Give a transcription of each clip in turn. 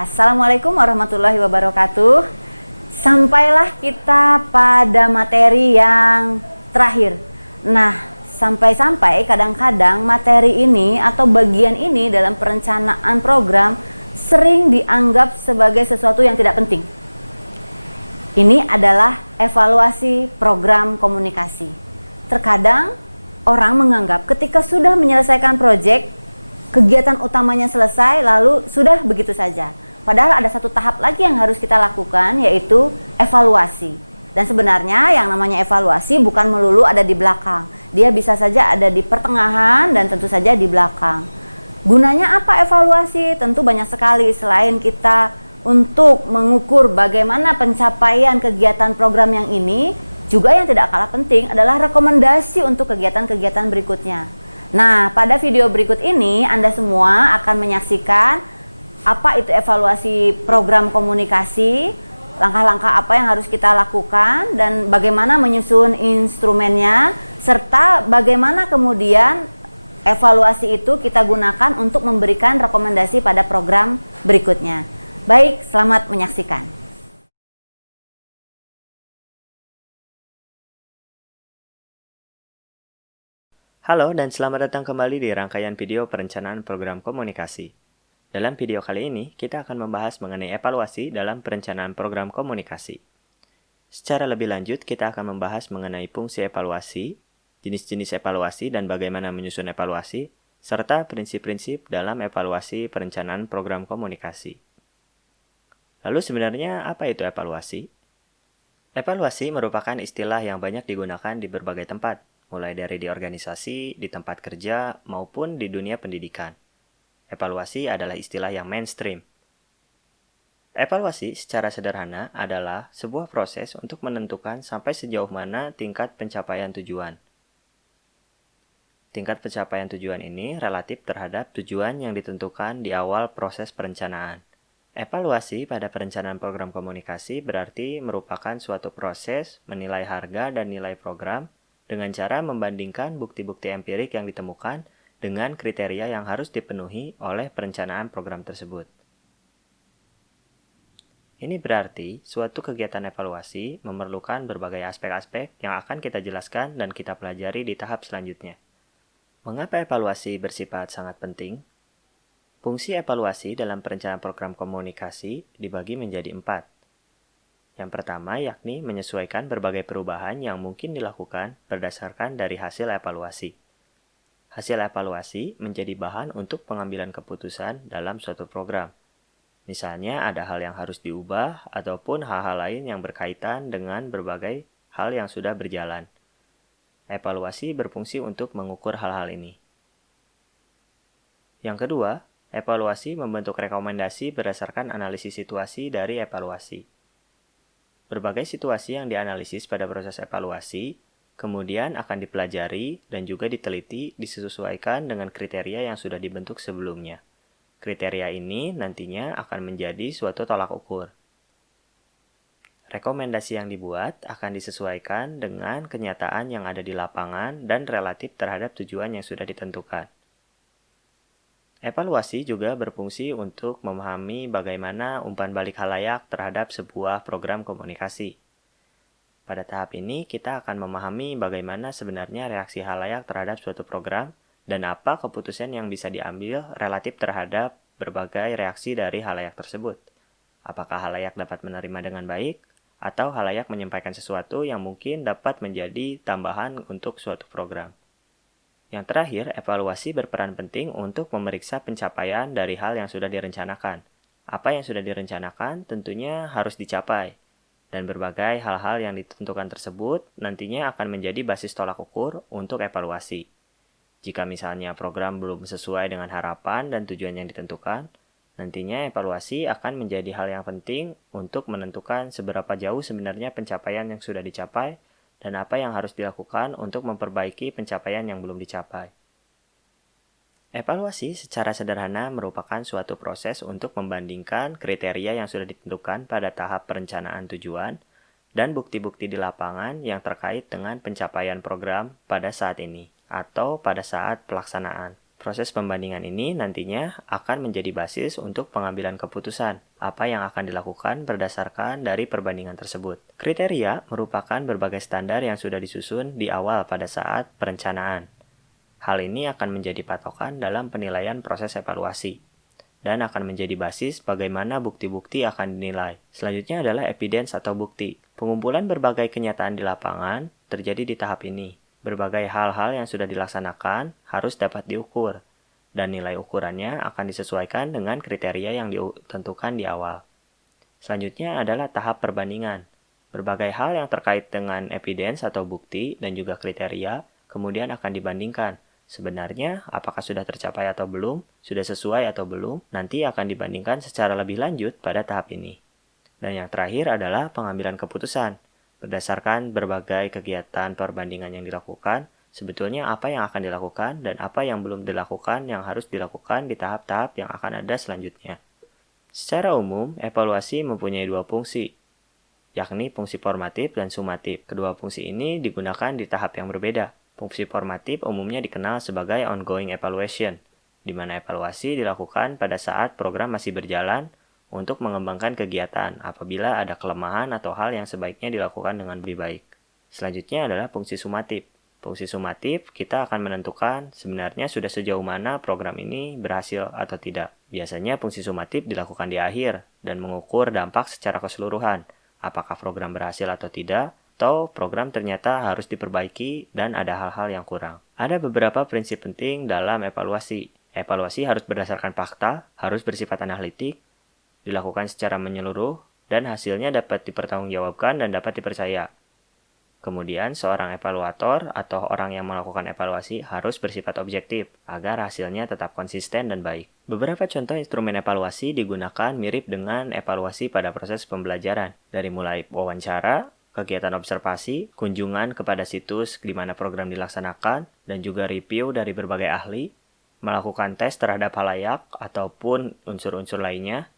Assalamualaikum warahmatullahi wabarakatuh. Sampailah kita pada materi yang terakhir. Nah, sampai-sampai kadang-kadang materi ini atau bagian ini dalam perencanaan program sering dianggap sebagai sesuatu yang tidak penting. Ini adalah evaluasi program komunikasi. Terkadang orang menganggap ketika sudah menyelesaikan proyek, kegiatan utamanya selesai lalu sudah begitu saja. Padahal ada satu tahap lagi yang harus kita lakukan, yaitu evaluasi. Dan sebenarnya yang namanya evaluasi bukan melulu ada di belakang. Dia bisa saja ada di pertengahan dan tentu saja di belakang. Gunanya apa evaluasi? Tentu banyak sekali. Selain kita untuk mengukur bagaimana pencapaian kegiatan program yang ini, juga yang tidak kalah penting adalah rekomendasi untuk kegiatan-kegiatan berikutnya. Nah, pada video berikut ini Anda semua akan menyaksikan apa itu evaluasi program komunikasi, langkah-langkah apa yang harus kita lakukan, dan bagaimana menyusun instrumennya, serta bagaimana kemudian evaluasi itu kita gunakan untuk memberikan rekomendasi pada program berikutnya. Baik, selamat menyaksikan. Halo dan selamat datang kembali di rangkaian video perencanaan program komunikasi. Dalam video kali ini, kita akan membahas mengenai evaluasi dalam perencanaan program komunikasi. Secara lebih lanjut, kita akan membahas mengenai fungsi evaluasi, jenis-jenis evaluasi dan bagaimana menyusun evaluasi, serta prinsip-prinsip dalam evaluasi perencanaan program komunikasi. Lalu sebenarnya apa itu evaluasi? Evaluasi merupakan istilah yang banyak digunakan di berbagai tempat, mulai dari di organisasi, di tempat kerja, maupun di dunia pendidikan. Evaluasi adalah istilah yang mainstream. Evaluasi secara sederhana adalah sebuah proses untuk menentukan sampai sejauh mana tingkat pencapaian tujuan. Tingkat pencapaian tujuan ini relatif terhadap tujuan yang ditentukan di awal proses perencanaan. Evaluasi pada perencanaan program komunikasi berarti merupakan suatu proses menilai harga dan nilai program dengan cara membandingkan bukti-bukti empirik yang ditemukan dengan kriteria yang harus dipenuhi oleh perencanaan program tersebut. Ini berarti suatu kegiatan evaluasi memerlukan berbagai aspek-aspek yang akan kita jelaskan dan kita pelajari di tahap selanjutnya. Mengapa evaluasi bersifat sangat penting? Fungsi evaluasi dalam perencanaan program komunikasi dibagi menjadi 4. Yang pertama yakni menyesuaikan berbagai perubahan yang mungkin dilakukan berdasarkan dari hasil evaluasi. Hasil evaluasi menjadi bahan untuk pengambilan keputusan dalam suatu program. Misalnya ada hal yang harus diubah ataupun hal-hal lain yang berkaitan dengan berbagai hal yang sudah berjalan. Evaluasi berfungsi untuk mengukur hal-hal ini. Yang kedua, evaluasi membentuk rekomendasi berdasarkan analisis situasi dari evaluasi. Berbagai situasi yang dianalisis pada proses evaluasi kemudian akan dipelajari dan juga diteliti disesuaikan dengan kriteria yang sudah dibentuk sebelumnya. Kriteria ini nantinya akan menjadi suatu tolak ukur. Rekomendasi yang dibuat akan disesuaikan dengan kenyataan yang ada di lapangan dan relatif terhadap tujuan yang sudah ditentukan. Evaluasi juga berfungsi untuk memahami bagaimana umpan balik khalayak terhadap sebuah program komunikasi. Pada tahap ini, kita akan memahami bagaimana sebenarnya reaksi khalayak terhadap suatu program dan apa keputusan yang bisa diambil relatif terhadap berbagai reaksi dari khalayak tersebut. Apakah khalayak dapat menerima dengan baik, atau khalayak menyampaikan sesuatu yang mungkin dapat menjadi tambahan untuk suatu program. Yang terakhir, evaluasi berperan penting untuk memeriksa pencapaian dari hal yang sudah direncanakan. Apa yang sudah direncanakan tentunya harus dicapai. Dan berbagai hal-hal yang ditentukan tersebut nantinya akan menjadi basis tolak ukur untuk evaluasi. Jika misalnya program belum sesuai dengan harapan dan tujuan yang ditentukan, nantinya evaluasi akan menjadi hal yang penting untuk menentukan seberapa jauh sebenarnya pencapaian yang sudah dicapai dan apa yang harus dilakukan untuk memperbaiki pencapaian yang belum dicapai. Evaluasi secara sederhana merupakan suatu proses untuk membandingkan kriteria yang sudah ditentukan pada tahap perencanaan tujuan dan bukti-bukti di lapangan yang terkait dengan pencapaian program pada saat ini atau pada saat pelaksanaan. Proses pembandingan ini nantinya akan menjadi basis untuk pengambilan keputusan apa yang akan dilakukan berdasarkan dari perbandingan tersebut. Kriteria merupakan berbagai standar yang sudah disusun di awal pada saat perencanaan. Hal ini akan menjadi patokan dalam penilaian proses evaluasi dan akan menjadi basis bagaimana bukti-bukti akan dinilai. Selanjutnya adalah evidence atau bukti. Pengumpulan berbagai kenyataan di lapangan terjadi di tahap ini. Berbagai hal-hal yang sudah dilaksanakan harus dapat diukur, dan nilai ukurannya akan disesuaikan dengan kriteria yang ditentukan di awal. Selanjutnya adalah tahap perbandingan. Berbagai hal yang terkait dengan evidence atau bukti dan juga kriteria kemudian akan dibandingkan. Sebenarnya, apakah sudah tercapai atau belum, sudah sesuai atau belum, nanti akan dibandingkan secara lebih lanjut pada tahap ini. Dan yang terakhir adalah pengambilan keputusan. Berdasarkan berbagai kegiatan perbandingan yang dilakukan, sebetulnya apa yang akan dilakukan dan apa yang belum dilakukan yang harus dilakukan di tahap-tahap yang akan ada selanjutnya. Secara umum, evaluasi mempunyai dua fungsi, yakni fungsi formatif dan sumatif. Kedua fungsi ini digunakan di tahap yang berbeda. Fungsi formatif umumnya dikenal sebagai ongoing evaluation, di mana evaluasi dilakukan pada saat program masih berjalan untuk mengembangkan kegiatan apabila ada kelemahan atau hal yang sebaiknya dilakukan dengan lebih baik. Selanjutnya adalah fungsi sumatif. Fungsi sumatif kita akan menentukan sebenarnya sudah sejauh mana program ini berhasil atau tidak. Biasanya fungsi sumatif dilakukan di akhir dan mengukur dampak secara keseluruhan, apakah program berhasil atau tidak, atau program ternyata harus diperbaiki dan ada hal-hal yang kurang. Ada beberapa prinsip penting dalam evaluasi. Evaluasi harus berdasarkan fakta, harus bersifat analitik, dilakukan secara menyeluruh, dan hasilnya dapat dipertanggungjawabkan dan dapat dipercaya. Kemudian, seorang evaluator atau orang yang melakukan evaluasi harus bersifat objektif, agar hasilnya tetap konsisten dan baik. Beberapa contoh instrumen evaluasi digunakan mirip dengan evaluasi pada proses pembelajaran, dari mulai wawancara, kegiatan observasi, kunjungan kepada situs di mana program dilaksanakan, dan juga review dari berbagai ahli, melakukan tes terhadap halayak ataupun unsur-unsur lainnya,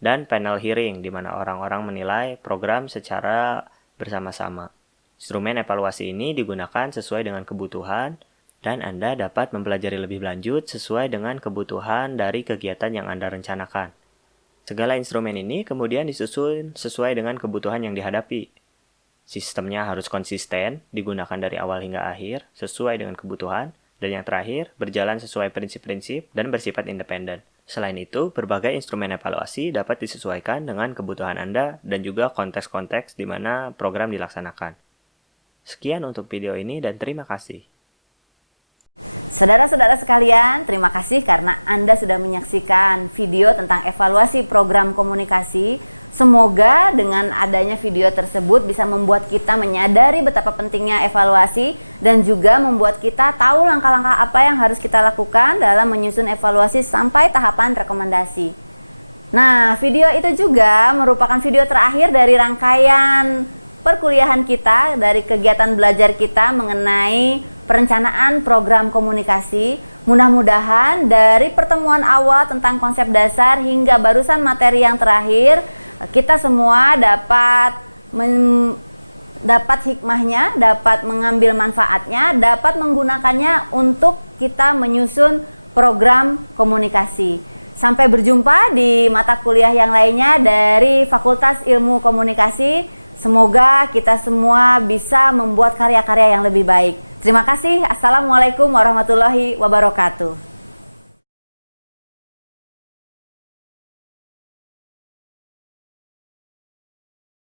dan panel hearing di mana orang-orang menilai program secara bersama-sama. Instrumen evaluasi ini digunakan sesuai dengan kebutuhan dan Anda dapat mempelajari lebih lanjut sesuai dengan kebutuhan dari kegiatan yang Anda rencanakan. Segala instrumen ini kemudian disusun sesuai dengan kebutuhan yang dihadapi. Sistemnya harus konsisten, digunakan dari awal hingga akhir, sesuai dengan kebutuhan, dan yang terakhir, berjalan sesuai prinsip-prinsip dan bersifat independen. Selain itu, berbagai instrumen evaluasi dapat disesuaikan dengan kebutuhan Anda dan juga konteks-konteks di mana program dilaksanakan. Sekian untuk video ini dan terima kasih. Saudara-saudara sekalian, terima kasih karena Anda sudah menyaksikan video tentang evaluasi program komunikasi. Semoga dengan adanya video tersebut bisa membuat kita menyadari betapa pentingnya evaluasi dan juga membuat kita tahu langkah-langkah apa yang harus kita lakukan dalam menyusun evaluasi sampai tahapan rekomendasi. Nah, video itu juga merupakan video terakhir dari rangkaian perkuliahan kita, dari kegiatan belajar kita mengenai perencanaan program komunikasi. Mudah-mudahan dari pertemuan awal tentang konsep dasar hingga barusan materi yang terakhir, kita semua dapat hikmahnya, dapat mengambil manfaatnya, dapat menggunakannya untuk kita menyusun program komunikasi. Sampai berjumpa di mata kuliah yang lainnya dari Fakultas Ilmu Komunikasi. Semoga kita semua bisa membuat karya-karya yang lebih baik. Terima kasih. Assalamualaikum warahmatullahi wabarakatuh.